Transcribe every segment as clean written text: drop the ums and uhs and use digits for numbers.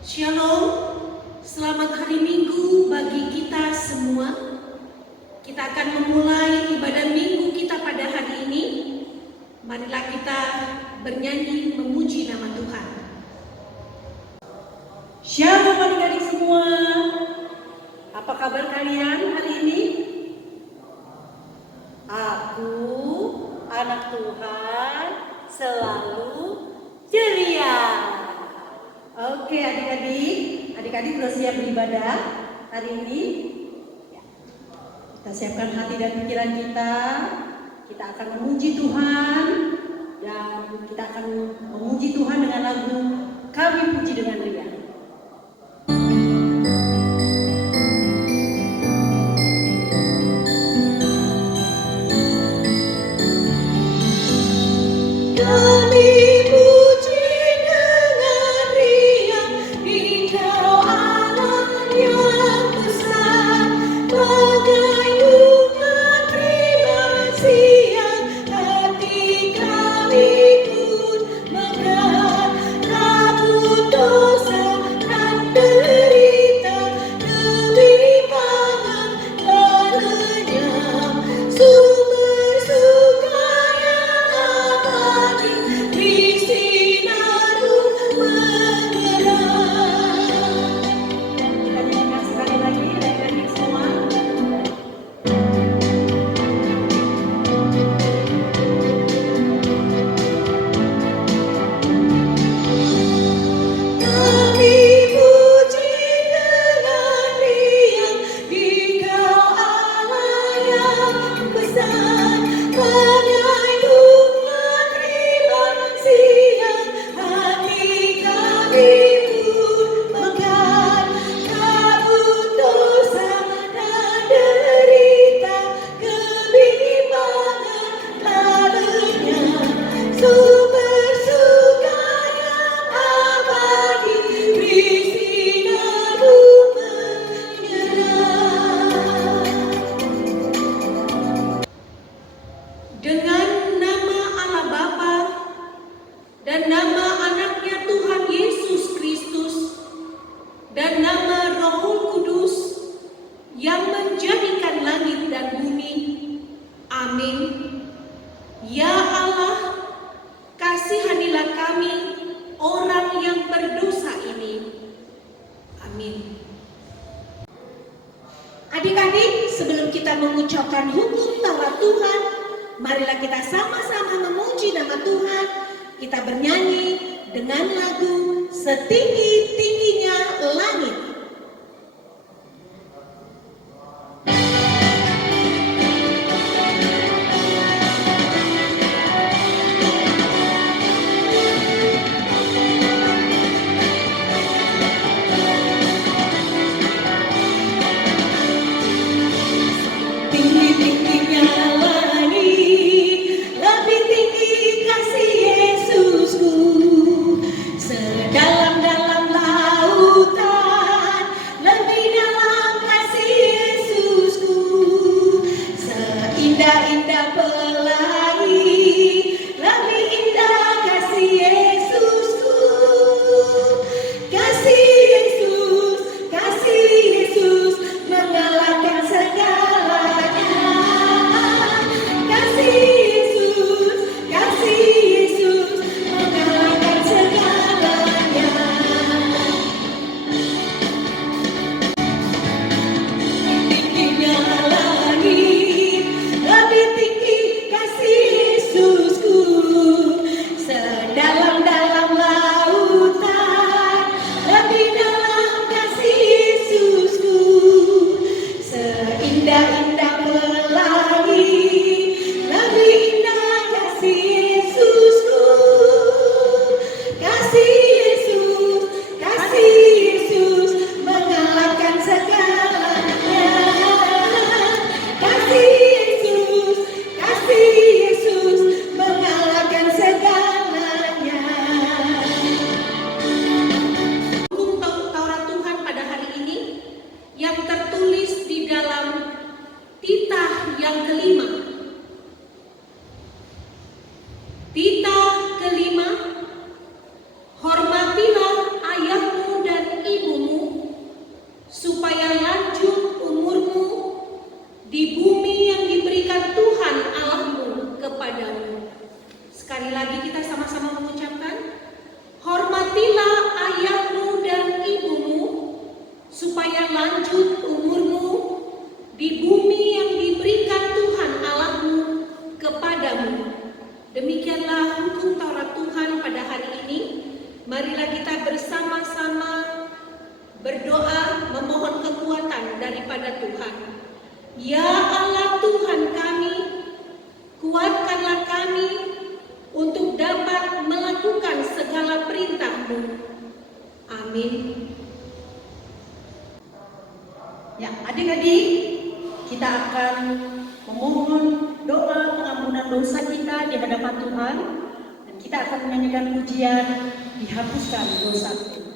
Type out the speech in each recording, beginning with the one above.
Shalom, selamat hari Minggu bagi kita semua. Kita akan memulai ibadah Minggu kita pada hari ini. Marilah kita bernyanyi memuji nama Tuhan. Shalom adik-adik semua. Apa kabar kalian hari ini? Aku, anak Tuhan, selalu ceria. Oke adik-adik sudah siap beribadah hari ini? Ya. Kita siapkan hati dan pikiran kita. Kita akan memuji Tuhan dan kita akan memuji Tuhan dengan lagu Kami Puji Dengan Riang. Adik-adik, sebelum kita mengucapkan hukum Taurat Tuhan, marilah kita sama-sama memuji nama Tuhan. Kita bernyanyi dengan lagu Setinggi-tingginya Langit. Dalam berdoa memohon kekuatan daripada Tuhan. Ya Allah Tuhan kami, kuatkanlah kami untuk dapat melakukan segala perintah-Mu. Amin. Ya, adik-adik, kita akan memohon doa pengampunan dosa kita di hadapan Tuhan, dan kita akan menyanyikan pujian dihapuskan dosaku.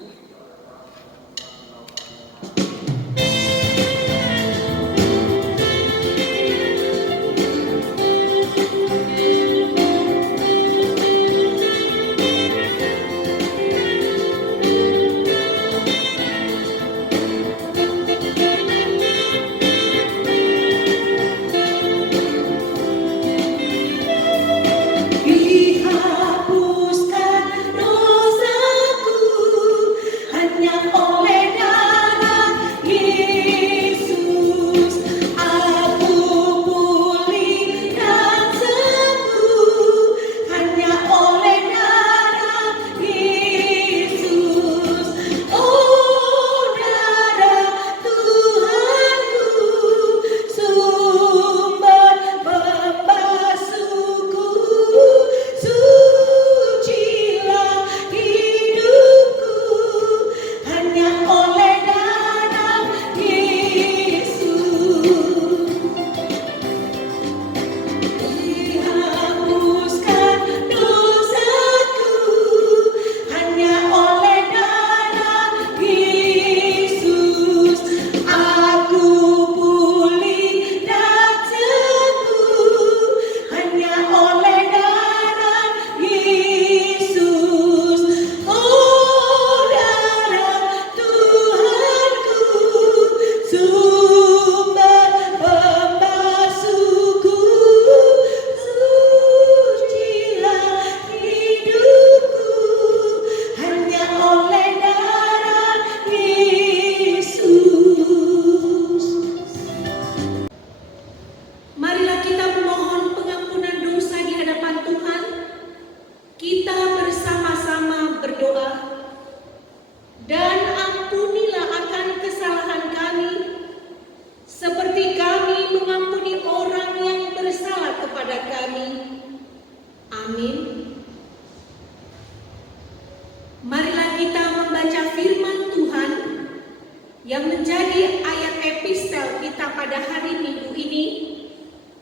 yang menjadi ayat epistel kita pada hari Minggu ini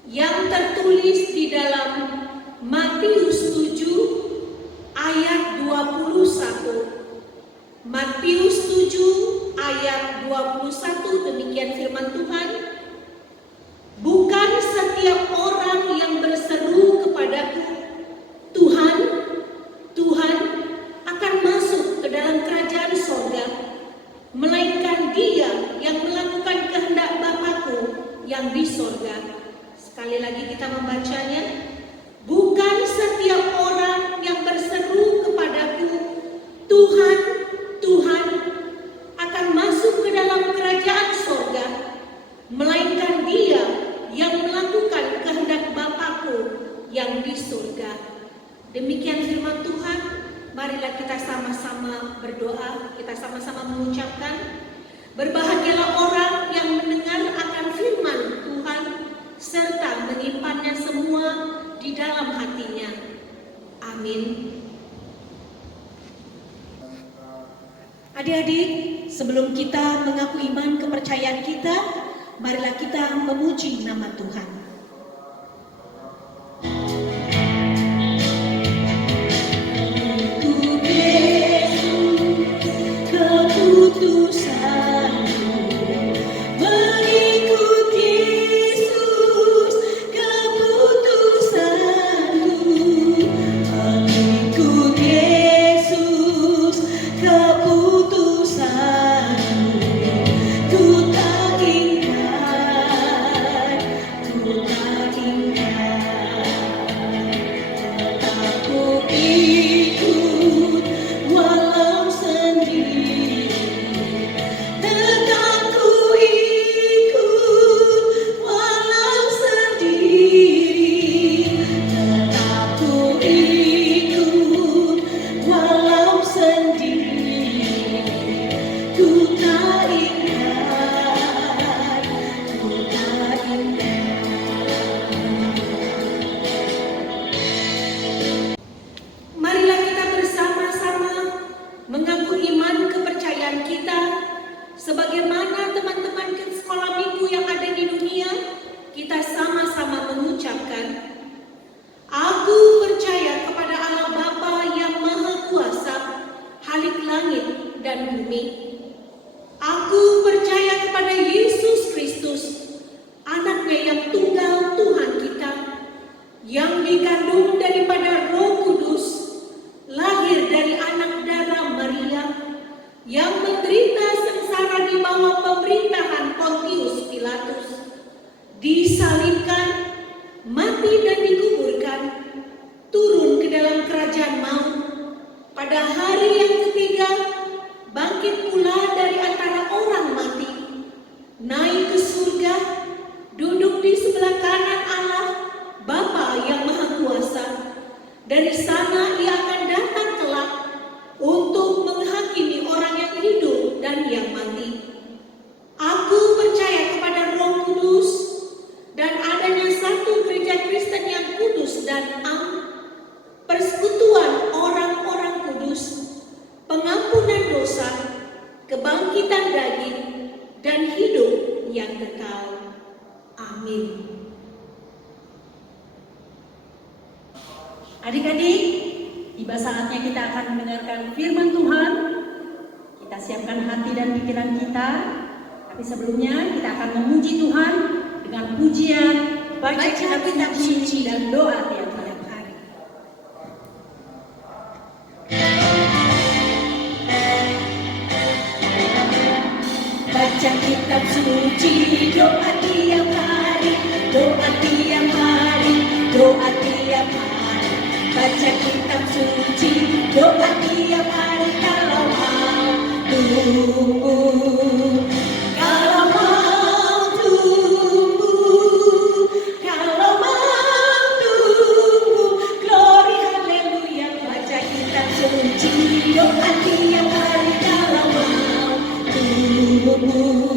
yang tertulis di dalam Matius 7 ayat 21. Matius 7 ayat 21, demikian firman Tuhan. Bukan setiap orang yang berseru kepadaku, Tuhan, Tuhan, akan masuk ke dalam kerajaan sorga, melainkan dia yang melakukan kehendak Bapa-Ku yang di sorga. Sekali lagi kita membacanya. Bukan setiap orang yang berseru kepadaku, Tuhan, Tuhan, akan masuk ke dalam kerajaan sorga, melainkan dia yang melakukan kehendak Bapa-Ku yang di surga. Demikian firman Tuhan. Marilah kita sama-sama berdoa, kita sama-sama mengucapkan, berbahagialah orang yang mendengar akan firman Tuhan serta menyimpannya semua di dalam hatinya. Amin. Adik-adik, sebelum kita mengaku iman kepercayaan kita, marilah kita memuji nama Tuhan. Ku bacaan kita, sebagaimana teman-teman ke sekolah minggu yang ada di dunia, kita sama-sama mengucapkan, Aku percaya kepada Allah Bapa yang Maha Kuasa, Halik langit dan bumi. Aku percaya kepada Yesus Kristus, anaknya yang tunggal Tuhan kita, yang dikandung daripada Roh Kudus, lahir dari anak darah Maria, yang menderita sengsara di bawah pemerintahan Pontius Pilatus, disalibkan, mati dan dikuburkan, turun ke dalam kerajaan maut, pada hari yang ketiga bangkit pula dari antara orang mati, naik ke surga, duduk di sebelah kanan Allah Bapa yang Maha Kuasa. Dari sana ia akan datang kelak untuk menghakimi orang yang hidup dan yang mati. Aku percaya kepada Roh Kudus dan adanya satu gereja Kristen yang kudus dan am, persekutuan orang-orang kudus, pengampunan dosa, kebangkitan daging, dan hidup yang kekal. Amin. Adik-adik, tiba saatnya kita akan mendengarkan firman Tuhan. Kita siapkan hati dan pikiran kita. Tapi sebelumnya kita akan memuji Tuhan dengan pujian, baca kitab suci dan doa tiap-tiap hari. Baca kitab suci, doa tiap hari, doa tiap hari, doa tiap hari. Baca kitab suci, doa tiap hari kalau mau tumbuh. Kalau mau tumbuh, kalau mau tumbuh, glory haleluya. Baca kitab suci, doa tiap hari kalau mau tumbuh.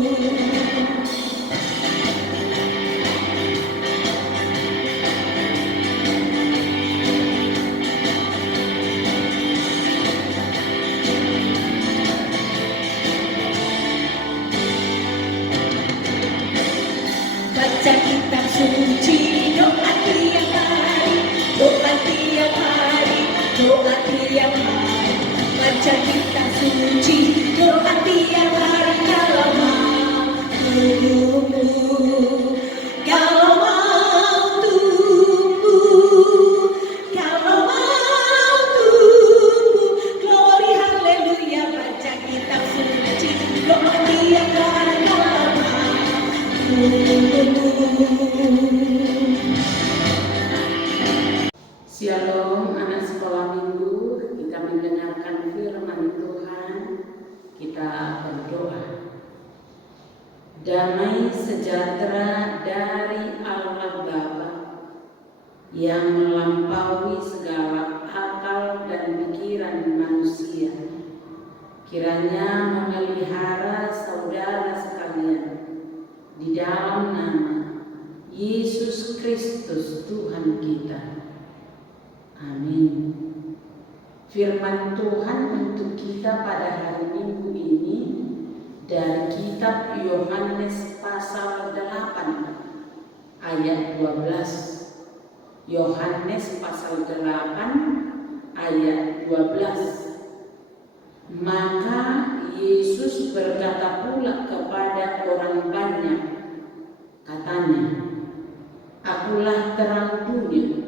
Baca kitab suci, doa tiap hari, doa tiap hari, doa tiap hari. Baca kitab suci, doa tiap hari kalau mau tumbuh. Kalau mau tumbuh, kalau mau tumbuh, glory haleluya. Baca kitab suci, doa tiap hari kalau mau Shalom anak sekolah minggu, kita mendengarkan firman Tuhan, kita berdoa. Damai sejahtera dari Allah Bapa yang melampaui segala akal dan pikiran manusia, kiranya memelihara saudara sekalian di dalam nama Yesus Kristus Tuhan kita. Amin. Firman Tuhan untuk kita pada hari Minggu ini dari kitab Yohanes pasal 8 ayat 12. Yohanes pasal 8 ayat 12. Maka Yesus berkata pula kepada orang banyak, katanya, Akulah terang dunia.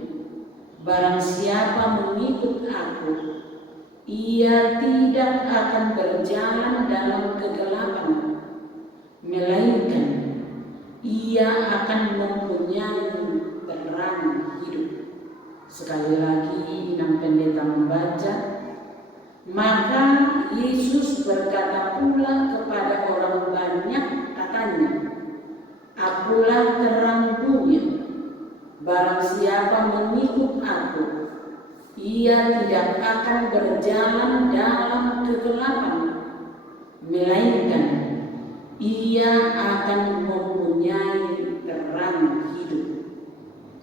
Barang siapa mengikut aku, ia tidak akan berjalan dalam kegelapan, melainkan ia akan mempunyai terang hidup. Sekali lagi Inang Pendeta membaca, maka Yesus berkata pula kepada orang banyak, katanya, Akulah terang dunia. Barang siapa mengikut aku, ia tidak akan berjalan dalam kegelapan, melainkan ia akan mempunyai terang hidup.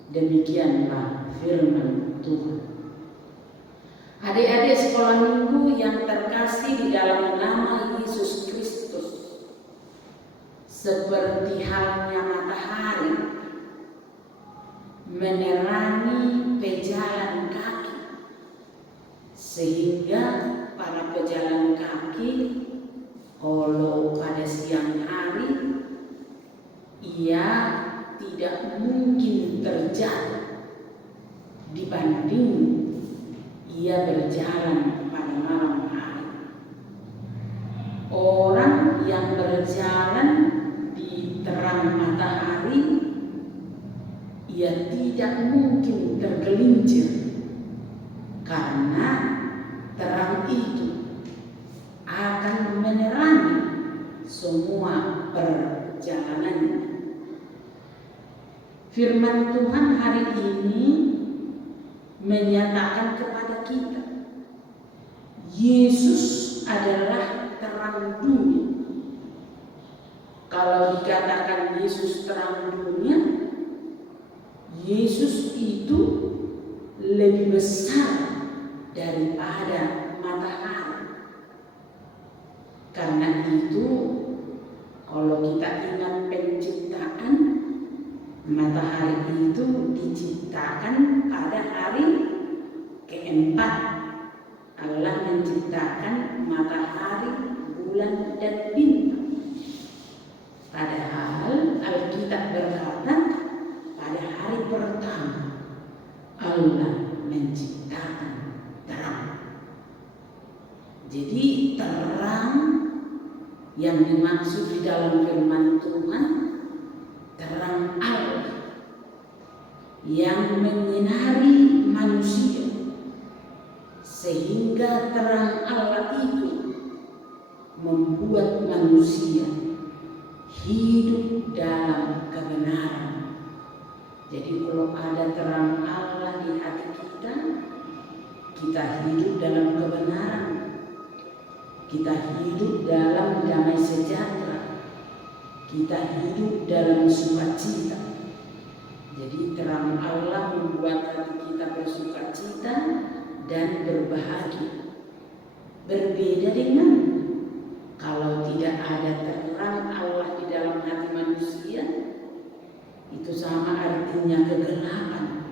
Demikianlah firman Tuhan. Adik-adik sekolah minggu yang terkasih di dalam nama Yesus seperti halnya matahari menerangi pejalan kaki, sehingga para pejalan kaki kalau pada siang hari ia tidak mungkin terjatuh dibanding ia berjalan pada malam hari. Orang yang berjalan di terang matahari ia tidak mungkin tergelincir karena terang itu akan menerangi semua perjalanannya. Firman Tuhan hari ini menyatakan kepada kita, Yesus adalah terang dunia. Kalau dikatakan Yesus terang dunia, Yesus itu lebih besar daripada matahari. Karena itu, kalau kita ingat penciptaan, matahari itu diciptakan pada hari keempat. Allah menciptakan matahari, bulan, dan bintang. Padahal Alkitab berkata pada hari pertama Allah menciptakan terang. Jadi terang yang dimaksud di dalam firman Tuhan, terang Allah yang menyinari manusia, sehingga terang Allah itu membuat manusia hidup dalam kebenaran. Jadi kalau ada terang Allah di hati kita, kita hidup dalam kebenaran, kita hidup dalam damai sejahtera, kita hidup dalam sukacita. Jadi terang Allah membuat hati kita bersukacita dan berbahagia. Berbeda dengan kalau tidak ada terang Allah di dalam hati manusia, itu sama artinya kegelapan,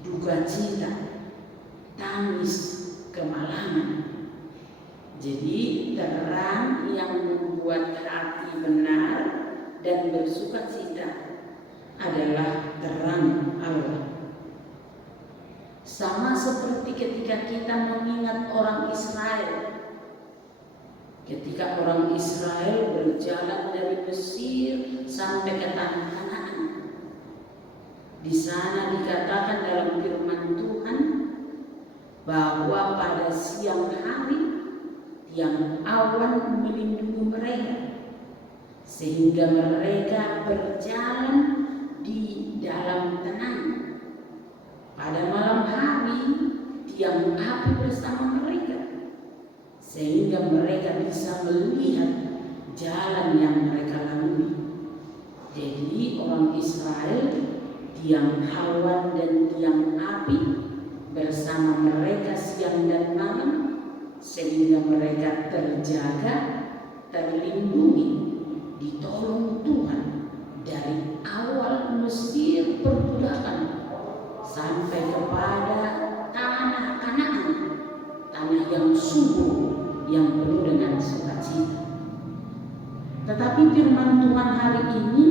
duka cita, tangis, kemalangan. Jadi terang yang membuat hati benar dan bersukacita adalah terang Allah. Sama seperti ketika kita mengingat orang Israel. Ketika orang Israel berjalan dari Mesir sampai ke tanah Kanaan. Di sana dikatakan dalam firman Tuhan bahwa pada siang hari yang awan melindungi mereka, sehingga mereka berjalan di dalam tenang. Pada malam hari tiang api bersama mereka, sehingga mereka bisa melihat jalan yang mereka lalui. Jadi orang Israel, tiang awan dan tiang api bersama mereka siang dan malam, sehingga mereka terjaga, terlindungi, ditolong Tuhan dari awal Mesir perbudakan sampai kepada tanah Kanaan, tanah yang subur, yang penuh dengan sukacita. Tetapi firman Tuhan hari ini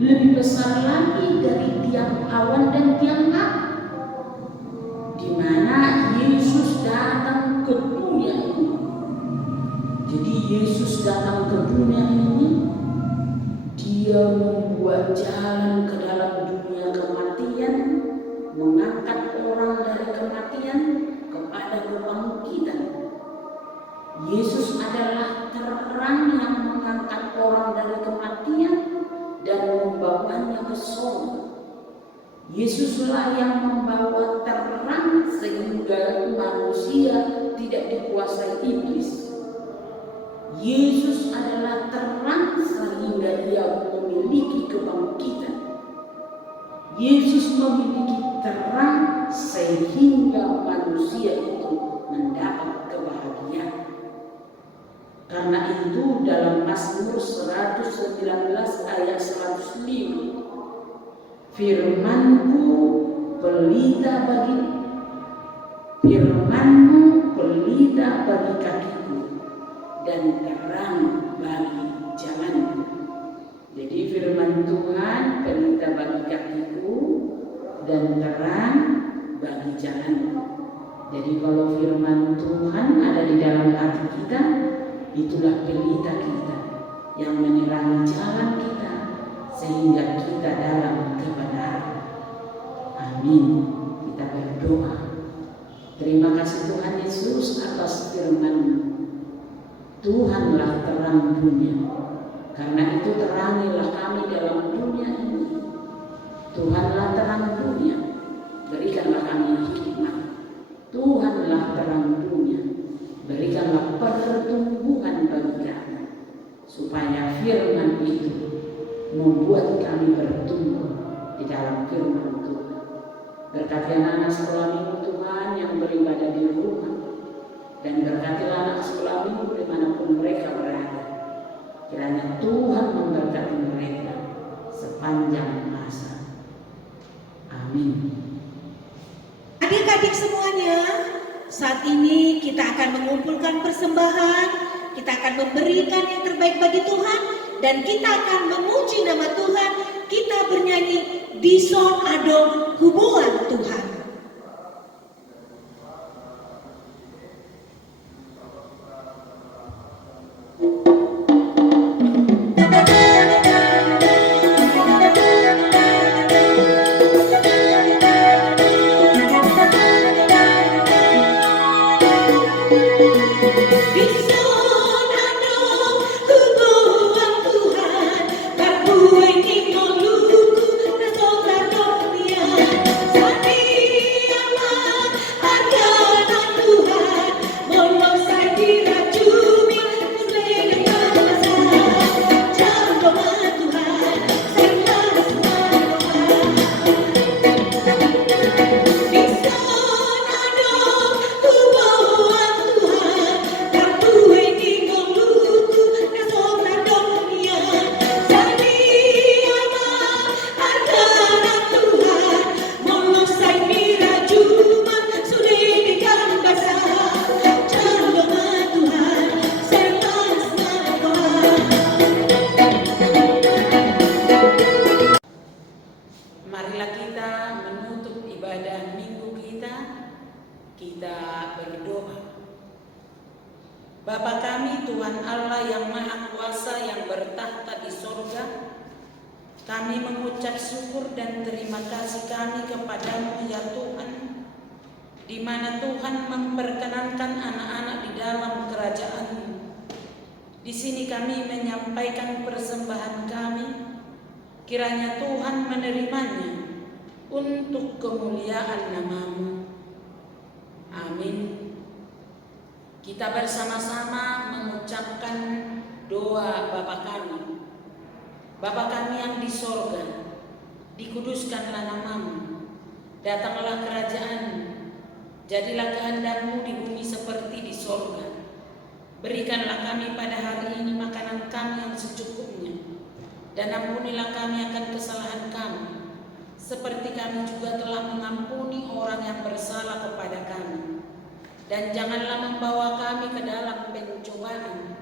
lebih besar lagi dari tiang awan dan tiang api, di mana Yesus datang ke dunia ini. Jadi Yesus datang ke dunia ini, Dia membuat jalan ke dalam dunia kematian, mengangkat orang dari kematian kepada kebangkitan. Yesus adalah terang yang mengangkat orang dari kematian dan membawanya ke surga. Yesuslah yang membawa terang sehingga manusia tidak dikuasai iblis. Yesus adalah terang sehingga Dia memiliki kebangkitan. Yesus memiliki terang sehingga manusia itu mendapat kebahagiaan. Karena itu dalam Mazmur 119 ayat 105, firmanmu pelita bagi kakiku dan terang bagi jalanku. Jadi firman Tuhan pelita bagi kakiku dan terang bagi jalanku. Jadi kalau firman Tuhan ada di dalam hati kita, itulah pelita kita yang menerangi jalan kita sehingga kita dalam kebenaran. Amin. Kita berdoa. Terima kasih Tuhan Yesus atas firman-Mu. Tuhanlah terang dunia. Karena itu terangilah kami dalam dunia ini. Tuhanlah terang dunia. Berikanlah kami hikmat. Tuhanlah terang dunia. Berikanlah pertumbuhan bagi kami, supaya firman itu membuat kami bertumbuh di dalam firman Tuhan. Berkati anak-anak sekolah minggu Tuhan yang beribadah di rumah, dan berkatilah anak sekolah minggu dimanapun mereka berada. Kiranya Tuhan memberkati mereka sepanjang masa. Amin. Adik-adik semuanya, saat ini kita akan mengumpulkan persembahan, kita akan memberikan yang terbaik bagi Tuhan, dan kita akan memuji nama Tuhan. Kita bernyanyi Dison Ado Hubungan Tuhan. Marilah kita menutup ibadah minggu kita berdoa. Bapa kami Tuhan Allah yang Maha Kuasa yang bertahta di sorga, kami mengucap syukur dan terima kasih kami kepadamu ya Tuhan, di mana Tuhan memperkenankan anak-anak di dalam kerajaan-Mu. Di sini kami menyampaikan persembahan kami, kiranya Tuhan menerimanya untuk kemuliaan nama-Mu. Amin. Kita bersama-sama mengucapkan doa Bapa kami. Bapa kami yang di sorga, dikuduskanlah nama-Mu, datanglah kerajaan-Mu, jadilah kehendak-Mu di bumi seperti di sorga. Berikanlah kami pada hari ini makanan kami yang secukupnya, dan ampunilah kami akan kesalahan kami, seperti kami juga telah mengampuni orang yang bersalah kepada kami. Dan janganlah membawa kami ke dalam pencobaan,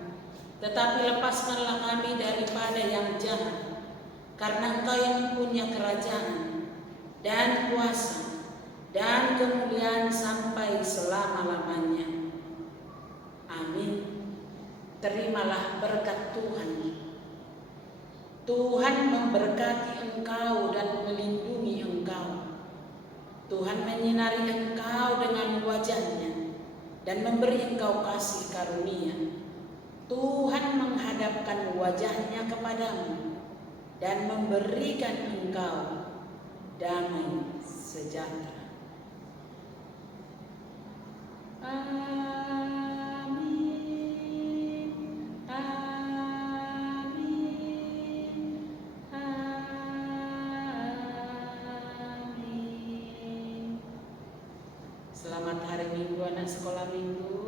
tetapi lepaskanlah kami daripada yang jahat, karena Engkau yang punya kerajaan dan kuasa dan kemuliaan sampai selama-lamanya. Amin. Terimalah berkat Tuhan. Tuhan memberkati engkau dan melindungi engkau. Tuhan menyinari engkau dengan wajah-Nya dan memberi engkau kasih karunia. Tuhan menghadapkan wajah-Nya kepadamu dan memberikan engkau damai sejahtera. Amin. Amin. Amin. Selamat hari Minggu anak sekolah minggu.